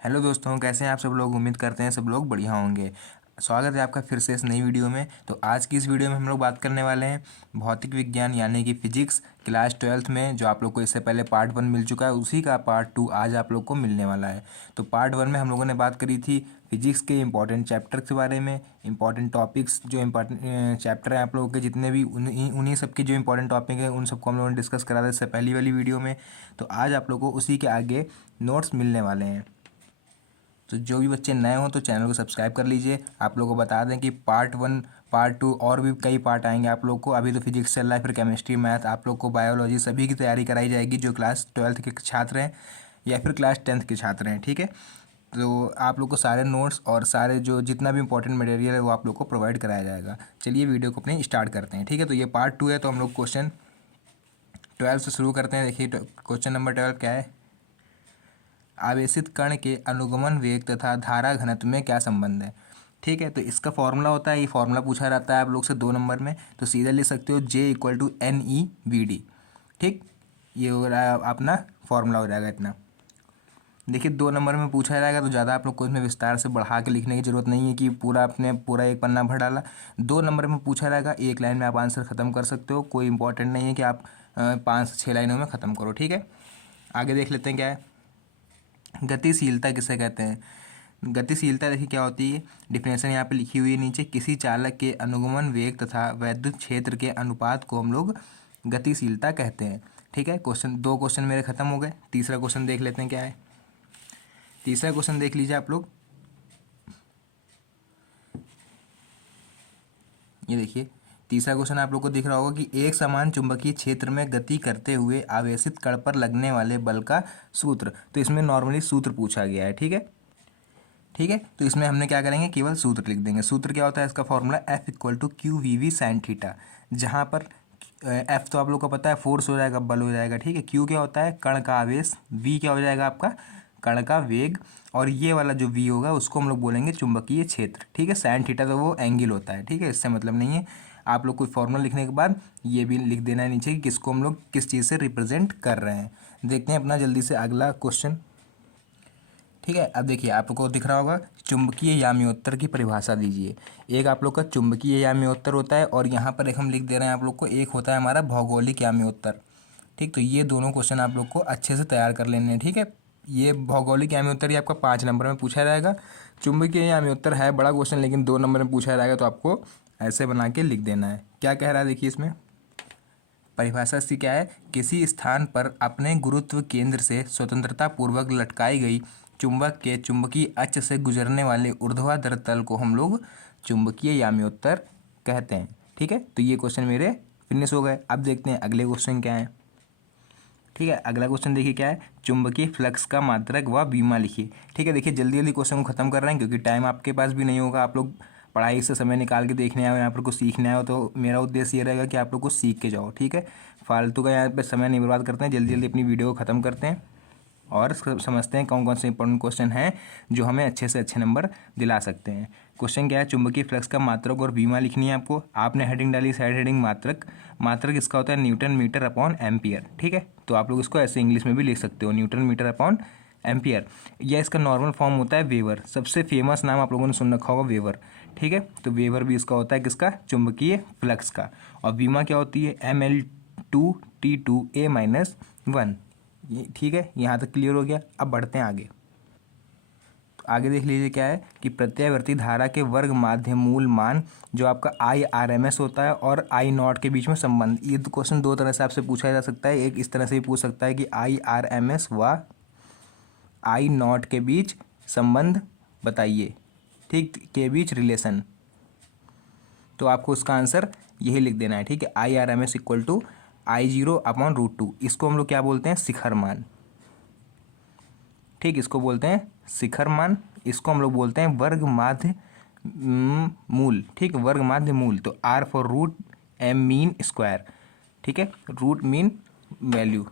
Hello दोस्तों, कैसे हैं आप सब लोग। उम्मीद करते हैं सब लोग बढ़िया होंगे। स्वागत है आपका फिर से इस नई वीडियो में। तो आज की इस वीडियो में हम लोग बात करने वाले हैं भौतिक विज्ञान यानी कि फिजिक्स क्लास 12th में, जो आप लोग को इससे पहले पार्ट 1 मिल चुका है, उसी का पार्ट 2 आज आप लोग को मिलने वाला है। तो पार्ट 1 में हम लोगों ने बात करी थी फिजिक्स के इंपॉर्टेंट चैप्टर के बारे में, इंपॉर्टेंट टॉपिक्स जो इंपॉर्टेंट चैप्टर हैं आप लोगों के जितने भी, उन्हीं सब के जो इंपॉर्टेंट टॉपिक हैं उन सबको हम लोगों ने डिस्कस करा था इससे पहली वाली वीडियो में। तो आज आप लोग को उसी के आगे नोट्स मिलने वाले हैं। तो जो भी बच्चे नए हों तो चैनल को सब्सक्राइब कर लीजिए। आप लोगों को बता दें कि पार्ट 1 पार्ट 2 और भी कई पार्ट आएंगे आप लोग को। अभी तो फिजिक्स चल रहा है, फिर केमिस्ट्री, मैथ, आप लोग को बायोलॉजी, सभी की तैयारी कराई जाएगी जो क्लास 12th के छात्र हैं या फिर क्लास 10th के छात्र हैं। ठीक है, तो आप लोग को सारे नोट्स और सारे जो जितना भी इंपॉर्टेंट मटेरियल है वो आप लोग को प्रोवाइड कराया जाएगा। चलिए वीडियो को अपनी स्टार्ट करते हैं। ठीक है, तो ये पार्ट 2 है, तो हम लोग क्वेश्चन 12 से शुरू करते हैं। देखिए क्वेश्चन नंबर 12 क्या है। आवेशित कण के अनुगमन वेग तथा धारा घनत्व में क्या संबंध है। ठीक है, तो इसका फॉर्मूला होता है, ये फॉर्मूला पूछा जाता है आप लोग से 2 नंबर में, तो सीधा लिख सकते हो J=NEVD। ठीक, ये हो रहा है अपना फॉर्मूला हो जाएगा इतना। देखिए 2 नंबर में पूछा जाएगा तो ज़्यादा आप लोग को इसमें विस्तार से बढ़ा के लिखने की ज़रूरत नहीं है कि पूरा अपने पूरा एक पन्ना भर डाला। 2 नंबर में पूछा जाएगा, एक लाइन में आप आंसर ख़त्म कर सकते हो। कोई इंपॉर्टेंट नहीं है कि आप 5 से 6 लाइनों में ख़त्म करो। ठीक है, आगे देख लेते हैं क्या है। गतिशीलता किसे कहते हैं। गतिशीलता देखिए क्या होती है, डिफिनेशन यहाँ पे लिखी हुई है नीचे। किसी चालक के अनुगमन वेग तथा वैद्युत क्षेत्र के अनुपात को हम लोग गतिशीलता कहते हैं। ठीक है, दो क्वेश्चन मेरे खत्म हो गए। तीसरा क्वेश्चन देख लेते हैं क्या है। तीसरा क्वेश्चन देख लीजिए आप लोग, ये देखिए तीसरा क्वेश्चन आप लोग को दिख रहा होगा कि एक समान चुंबकीय क्षेत्र में गति करते हुए आवेशित कण पर लगने वाले बल का सूत्र। तो इसमें नॉर्मली सूत्र पूछा गया है। ठीक है, ठीक है, तो इसमें हमने क्या करेंगे, केवल सूत्र लिख देंगे। सूत्र क्या होता है इसका फॉर्मूला, F=QVV sin थीटा। जहाँ पर F तो आप लोग को पता है फोर्स हो जाएगा, बल हो जाएगा। ठीक है, Q क्या होता है, कण का आवेश, V क्या हो जाएगा आपका, कण का वेग, और ये वाला जो V होगा उसको हम लोग बोलेंगे चुंबकीय क्षेत्र। ठीक है, sin थीटा तो वो एंगल होता है। ठीक है, इससे मतलब नहीं है। आप लोग कोई फॉर्मूला लिखने के बाद ये भी लिख देना है नीचे कि किसको हम लोग किस चीज़ से रिप्रेजेंट कर रहे हैं। देखते हैं अपना जल्दी से अगला क्वेश्चन। ठीक है, अब देखिए आपको दिख रहा होगा चुंबकीय याम्योत्तर की परिभाषा दीजिए। एक आप लोग का चुंबकीय याम्योत्तर होता है और यहाँ पर एक हम लिख दे रहे हैं आप लोग को, एक होता है हमारा भौगोलिक याम्योत्तर। ठीक, तो ये दोनों क्वेश्चन आप लोग को अच्छे से तैयार कर लेने हैं। ठीक है, ये भौगोलिक याम्योत्तर ही आपका 5 नंबर में पूछा जाएगा। चुंबकीय याम्योत्तर है बड़ा क्वेश्चन, लेकिन 2 नंबर में पूछा जाएगा, तो आपको ऐसे बना के लिख देना है। क्या कह रहा है देखिए इसमें परिभाषा सी क्या है, किसी स्थान पर अपने गुरुत्व केंद्र से स्वतंत्रता पूर्वक लटकाई गई चुंबक के चुंबकीय अक्ष से गुजरने वाले ऊर्ध्वाधर तल को हम लोग चुंबकीय याम्योत्तर कहते हैं। ठीक है, तो ये क्वेश्चन मेरे फिनिश हो गए। अब देखते हैं अगले क्वेश्चन क्या है। ठीक है, अगला क्वेश्चन देखिए क्या है, चुंबकीय फ्लक्स का मात्रक व बीमा लिखिए। ठीक है, देखिए जल्दी जल्दी क्वेश्चन को खत्म कर रहे हैं क्योंकि टाइम आपके पास भी नहीं होगा। आप लोग पढ़ाई से समय निकाल के देखने आए हो, यहाँ पर कुछ सीखने आए हो, तो मेरा उद्देश्य ये रहेगा कि आप लोग कुछ सीख के जाओ। ठीक है, फालतू का यहाँ पे समय नहीं बर्बाद करते हैं, जल्दी जल्दी अपनी वीडियो को ख़त्म करते हैं और समझते हैं कौन कौन से इंपॉर्टेंट क्वेश्चन हैं जो हमें अच्छे से अच्छे नंबर दिला सकते हैं। क्वेश्चन क्या है, चुंबकीय फ्लक्स का मात्रक और बीमा लिखनी है आपको। आपने हेडिंग डाली, साइड हेडिंग मात्रक। मात्रक इसका होता है न्यूटन मीटर अपॉन एम्पियर। ठीक है, तो आप लोग इसको ऐसे इंग्लिश में भी लिख सकते हो, न्यूटन मीटर अपॉन एम्पियर। या इसका नॉर्मल फॉर्म होता है वेवर। सबसे फेमस नाम आप लोगों ने सुन रखा होगा वेवर। ठीक है, तो वेवर भी इसका होता है किसका, चुंबकीय फ्लक्स का। और बीमा क्या होती है, ML2T2A-1। ठीक है, यहाँ तक क्लियर हो गया। अब बढ़ते हैं आगे। तो आगे देख लीजिए क्या है कि प्रत्यावर्ती धारा के वर्ग माध्य मूल मान जो आपका IRMS होता है और I0 के बीच में संबंध। ये क्वेश्चन 2 तरह से आपसे पूछा जा सकता है। एक इस तरह से भी पूछ सकता है कि IRMS व I0 के बीच संबंध बताइए। ठीक, के बीच रिलेशन। तो आपको उसका आंसर यही लिख देना है। ठीक है, I0 इसको हम लोग क्या बोलते हैं, शिखर मान। ठीक, इसको बोलते हैं शिखर मान। इसको हम लोग बोलते हैं वर्ग माध्य मूल। ठीक, वर्ग माध्य मूल। तो R for root, M mean square. ठीक है, रूट मीन वैल्यू।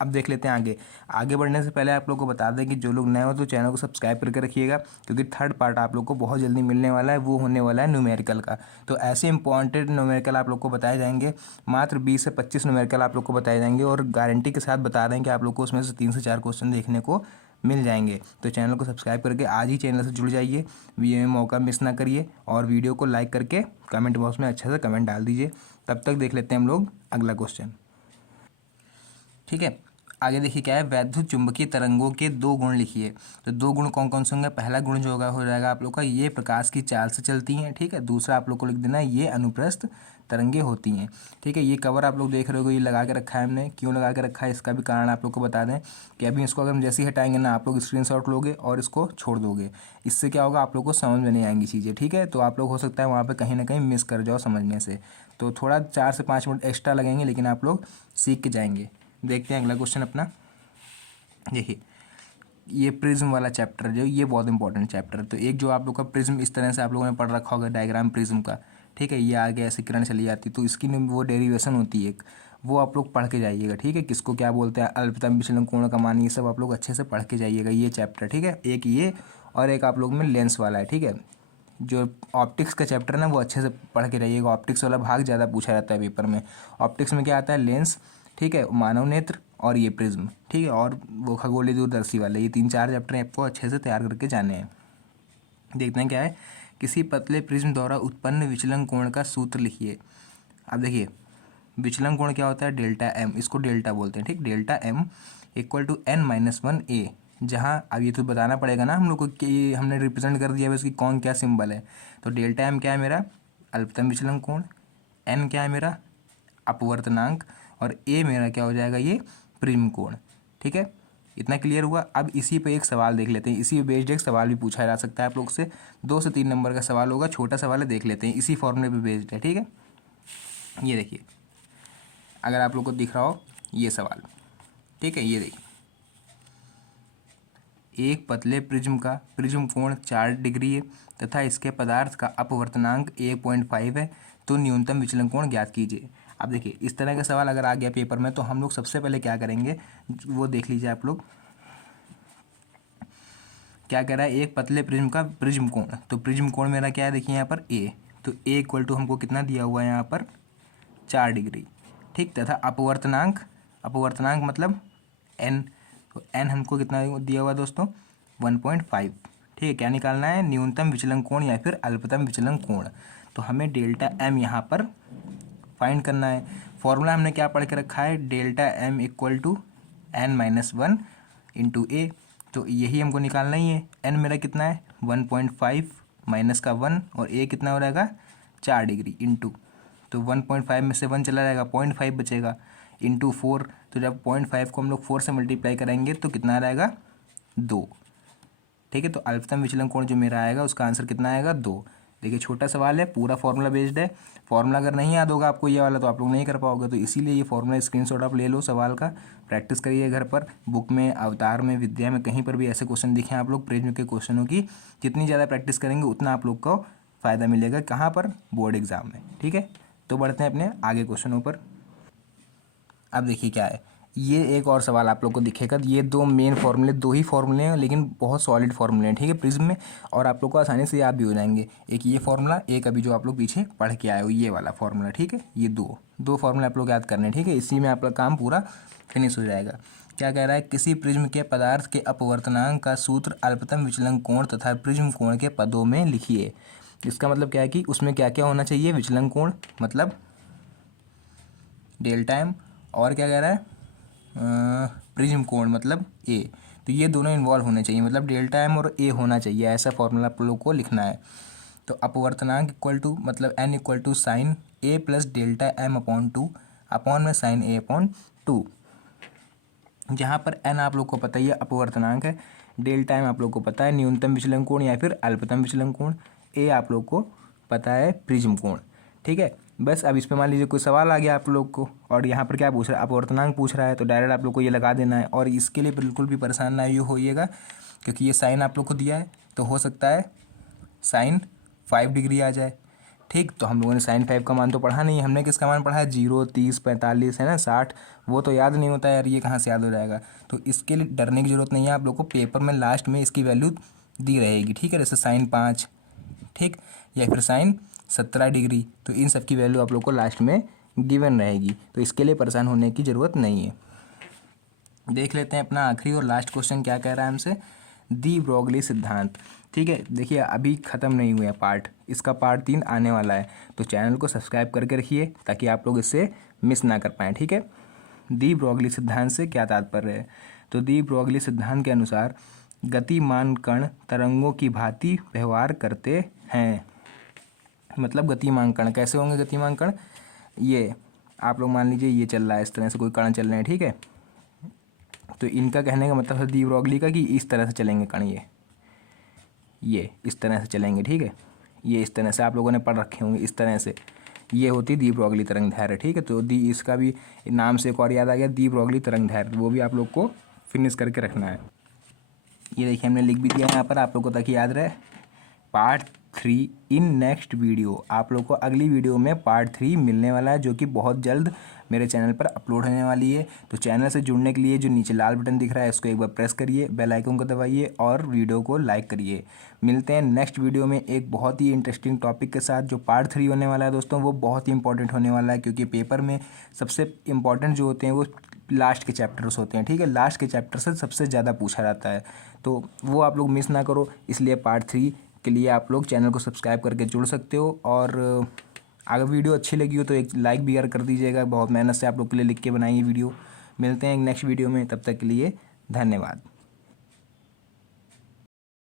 अब देख लेते हैं आगे। आगे बढ़ने से पहले आप लोग को बता दें कि जो लोग नए हो तो चैनल को सब्सक्राइब करके रखिएगा, क्योंकि थर्ड पार्ट आप लोग को बहुत जल्दी मिलने वाला है, वो होने वाला है न्यूमेरिकल का। तो ऐसे इंपॉर्टेंट न्यूमेरिकल आप लोग को बताए जाएंगे। मात्र 20 से 25 न्यूमेरिकल आप लोग को बताए जाएंगे और गारंटी के साथ बता दें कि आप लोग को उसमें से 3 से 4 क्वेश्चन देखने को मिल जाएंगे। तो चैनल को सब्सक्राइब करके आज ही चैनल से जुड़ जाइए, ये मौका मिस ना करिए, और वीडियो को लाइक करके कमेंट बॉक्स में अच्छा सा कमेंट डाल दीजिए। तब तक देख लेते हैं हम लोग अगला क्वेश्चन। ठीक है, आगे देखिए क्या है, वैद्युत चुंबकीय तरंगों के दो गुण लिखिए। तो दो गुण कौन कौन से होंगे? पहला गुण जो होगा हो जाएगा आप लोग का, ये प्रकाश की चाल से चलती हैं। ठीक है, दूसरा आप लोग को लिख देना है, ये अनुप्रस्थ तरंगे होती हैं। ठीक है, ये कवर आप लोग देख रहे हो, ये लगा के रखा है हमने। क्यों लगा के रखा है इसका भी कारण आप लोग को बता दें कि अभी इसको अगर हम जैसे ही हटाएंगे ना, आप लोग स्क्रीनशॉट लोगे और इसको छोड़ दोगे। इससे क्या होगा, आप लोग को समझ में नहीं आएंगी चीज़ें। ठीक है, तो आप लोग हो सकता है वहाँ पर कहीं ना कहीं मिस कर जाओ समझने से। तो थोड़ा 4 से 5 मिनट एक्स्ट्रा लगेंगे, लेकिन आप लोग सीख के जाएंगे। देखते हैं अगला क्वेश्चन अपना। देखिए, ये प्रिज्म वाला चैप्टर जो, ये बहुत इंपॉर्टेंट चैप्टर है। तो एक जो आप लोग का प्रिज्म इस तरह से आप लोगों ने पढ़ रखा होगा, डायग्राम प्रिज्म का। ठीक है, ये आगे ऐसे किरण चली जाती, तो इसकी वो डेरिवेशन होती है एक, वो आप लोग पढ़ के जाइएगा। ठीक है, किसको क्या बोलते हैं, अल्पतम विचलन कोण का मान, ये सब आप लोग अच्छे से पढ़ के जाइएगा ये चैप्टर। ठीक है, एक ये और एक आप लोग में लेंस वाला है। ठीक है, जो ऑप्टिक्स का चैप्टर है ना, वो अच्छे से पढ़ के रहिएगा। ऑप्टिक्स वाला भाग ज़्यादा पूछा जाता है पेपर में। ऑप्टिक्स में क्या आता है, लेंस, ठीक है, मानव नेत्र और ये प्रिज्म। ठीक है, और वो खगोलीय दूरदर्शी वाले, ये 3-4 चैप्टर आपको अच्छे से तैयार करके जाने हैं। देखते हैं क्या है, किसी पतले प्रिज्म द्वारा उत्पन्न विचलन कोण का सूत्र लिखिए। अब देखिए, विचलन कोण क्या होता है, डेल्टा एम, इसको डेल्टा बोलते हैं। ठीक, delta M equal to n-1 a, जहाँ अब ये तो बताना पड़ेगा ना हम लोग को कि हमने रिप्रेजेंट कर दिया है इसकी कौन क्या सिंबल है। तो डेल्टा एम क्या है मेरा, अल्पतम विचलन कोण, n क्या है मेरा, अपवर्तनांक, और a मेरा क्या हो जाएगा, ये प्रिज्म कोण। ठीक है, इतना क्लियर हुआ। अब इसी पे एक सवाल देख लेते हैं, इसी बेस्ड एक सवाल भी पूछा जा सकता है आप लोग से। 2 से 3 नंबर का सवाल होगा, छोटा सवाल है, देख लेते हैं, इसी फॉर्मूले पे बेस्ड है। ठीक है, ये देखिए, अगर आप लोग को दिख रहा हो ये सवाल। ठीक है, ये देखिए, एक पतले प्रिज्म का प्रिज्म कोण 4 डिग्री है तथा इसके पदार्थ का अपवर्तनांक 1.5 है, तो न्यूनतम विचलन कोण ज्ञात कीजिए। अब देखिए, इस तरह का सवाल अगर आ गया पेपर में, तो हम लोग सबसे पहले क्या करेंगे, वो देख लीजिए आप लोग। क्या कह रहा है, एक पतले प्रिज्म का प्रिज्म कोण, तो प्रिज्म कोण मेरा क्या है, देखिए यहाँ पर ए, तो ए इक्वल टू हमको कितना दिया हुआ है यहाँ पर, 4 डिग्री। ठीक, तथा अपवर्तनांक, अपवर्तनांक मतलब एन, तो एन हमको कितना दिया हुआ दोस्तों, 1.5। ठीक है, क्या निकालना है, न्यूनतम विचलन कोण या फिर अल्पतम विचलन कोण। तो हमें डेल्टा एम यहाँ पर फाइंड करना है। फॉर्मूला हमने क्या पढ़ के रखा है, delta M equal to n-1 into a, तो यही हमको निकालना ही है। एन मेरा कितना है, 1.5 माइनस का 1, और ए कितना हो जाएगा, 4 डिग्री इंटू, तो 1.5 में से 1 चला जाएगा, 0.5 बचेगा, इंटू 4। तो जब 0.5 को हम लोग 4 से मल्टीप्लाई करेंगे तो कितना रहेगा, 2। ठीक है, तो अल्पतम विचलन कोण जो मेरा आएगा उसका आंसर कितना आएगा, 2। देखिए, छोटा सवाल है, पूरा फॉर्मूला बेस्ड है। फॉर्मूला अगर नहीं याद होगा आपको ये वाला, तो आप लोग नहीं कर पाओगे। तो इसीलिए ये फॉर्मूला स्क्रीनशॉट आप ले लो सवाल का, प्रैक्टिस करिए घर पर, बुक में, अवतार में, विद्या में, कहीं पर भी ऐसे क्वेश्चन दिखे आप लोग प्रिज्म के क्वेश्चनों की, जितनी ज़्यादा प्रैक्टिस करेंगे उतना आप लोग को फ़ायदा मिलेगा। कहाँ पर, बोर्ड एग्जाम में। ठीक है, तो बढ़ते हैं अपने आगे क्वेश्चनों पर। अब देखिए क्या है, ये एक और सवाल आप लोग को दिखेगा। ये दो मेन फार्मूले, दो ही फार्मूले हैं, लेकिन बहुत सॉलिड फार्मूले हैं। ठीक है, प्रिज्म में, और आप लोग को आसानी से याद भी हो जाएंगे। एक ये फार्मूला, एक अभी जो आप लोग पीछे पढ़ के आए हो ये वाला फार्मूला। ठीक है, ये दो फार्मूले आप लोग याद करने हैं। ठीक है, इसी में आपका काम पूरा फिनिश हो जाएगा। क्या कह रहा है, किसी प्रिज्म के पदार्थ के अपवर्तनांक का सूत्र अल्पतम विचलन कोण तथा प्रिज्म कोण के पदों में लिखिए। इसका मतलब क्या है कि उसमें क्या क्या होना चाहिए, विचलन कोण मतलब डेल्टा एम, और क्या कह रहा है, प्रिज्म कोण मतलब ए। तो ये दोनों इन्वॉल्व होने चाहिए, मतलब डेल्टा एम और ए होना चाहिए, ऐसा फॉर्मूला आप लोग को लिखना है। तो अपवर्तनांक इक्वल टू मतलब N equal to sine A plus delta M upon 2, upon में साइन ए अपॉन 2। जहाँ पर एन आप लोग को पता ही है अपवर्तनांक है, डेल्टा एम आप लोग को पता है न्यूनतम विचलन कोण या फिर अल्पतम विचलन कोण, ए आप लोग को पता है प्रिज्म कोण। ठीक है, बस अब इस पर मान लीजिए कोई सवाल आ गया आप लोग को, और यहाँ पर क्या पूछ रहा है, अपवर्तनांक पूछ रहा है, तो डायरेक्ट आप लोग को ये लगा देना है। और इसके लिए बिल्कुल भी परेशान ना होइएगा, क्योंकि ये साइन आप लोग को दिया है, तो हो सकता है साइन 5 डिग्री आ जाए। ठीक, तो हम लोगों ने साइन 5 का मान तो पढ़ा नहीं है, हमने किसका मान पढ़ा है, 0, 30, 45 है ना, 60, वो तो याद नहीं होता है यार, ये कहाँ से याद हो जाएगा। तो इसके लिए डरने की जरूरत नहीं है, आप लोग को पेपर में लास्ट में इसकी वैल्यू दी रहेगी। ठीक है, जैसे साइन 5, ठीक, या फिर साइन 17 डिग्री, तो इन सब की वैल्यू आप लोग को लास्ट में गिवन रहेगी। तो इसके लिए परेशान होने की ज़रूरत नहीं है। देख लेते हैं अपना आखिरी और लास्ट क्वेश्चन क्या कह रहा है हमसे, दी ब्रोगली सिद्धांत। ठीक है, देखिए अभी ख़त्म नहीं हुआ पार्ट, इसका पार्ट 3 आने वाला है, तो चैनल को सब्सक्राइब करके रखिए ताकि आप लोग इससे मिस ना कर पाएँ। ठीक है, दी ब्रोगली सिद्धांत से क्या तात्पर्य है, तो दी ब्रोगली सिद्धांत के अनुसार गतिमान कण तरंगों की भांति व्यवहार करते हैं। मतलब गतिमान कण कैसे होंगे, गतिमान कण ये आप लोग मान लीजिए ये चल रहा है, इस तरह से कोई कण चल रहे हैं, ठीक है, तो इनका कहने का मतलब है दी ब्रोगली का कि इस तरह से चलेंगे कण, ये इस तरह से चलेंगे। ठीक है, ये इस तरह से आप लोगों ने पढ़ रखे होंगे, इस तरह से ये होती दी ब्रोगली तरंग दैर्घ्य। ठीक है, तो दी इसका भी नाम से एक और याद आ गया, दी ब्रोगली तरंग दैर्घ्य, वो भी आप लोग को फिनिश करके रखना है। ये देखिए हमने लिख भी दिया यहाँ पर आप लोग को ताकि याद रहे। पार्ट 3 इन नेक्स्ट वीडियो, आप लोग को अगली वीडियो में पार्ट 3 मिलने वाला है, जो कि बहुत जल्द मेरे चैनल पर अपलोड होने वाली है। तो चैनल से जुड़ने के लिए जो नीचे लाल बटन दिख रहा है इसको एक बार प्रेस करिए, बेल आइकन को दबाइए और वीडियो को लाइक करिए। मिलते हैं नेक्स्ट वीडियो में एक बहुत ही इंटरेस्टिंग टॉपिक के साथ। जो पार्ट 3 होने वाला है दोस्तों, वो बहुत ही इंपॉर्टेंट होने वाला है, क्योंकि पेपर में सबसे इंपॉर्टेंट जो होते हैं वो लास्ट के चैप्टर्स होते हैं। ठीक है, लास्ट के चैप्टर से सबसे ज़्यादा पूछा जाता है, तो वो आप लोग मिस ना करो। इसलिए पार्ट 3 के लिए आप लोग चैनल को सब्सक्राइब करके जुड़ सकते हो। और अगर वीडियो अच्छी लगी हो तो एक लाइक भी यार कर दीजिएगा, बहुत मेहनत से आप लोग के लिए लिख के बनाई ये वीडियो। मिलते हैं नेक्स्ट वीडियो में, तब तक के लिए धन्यवाद।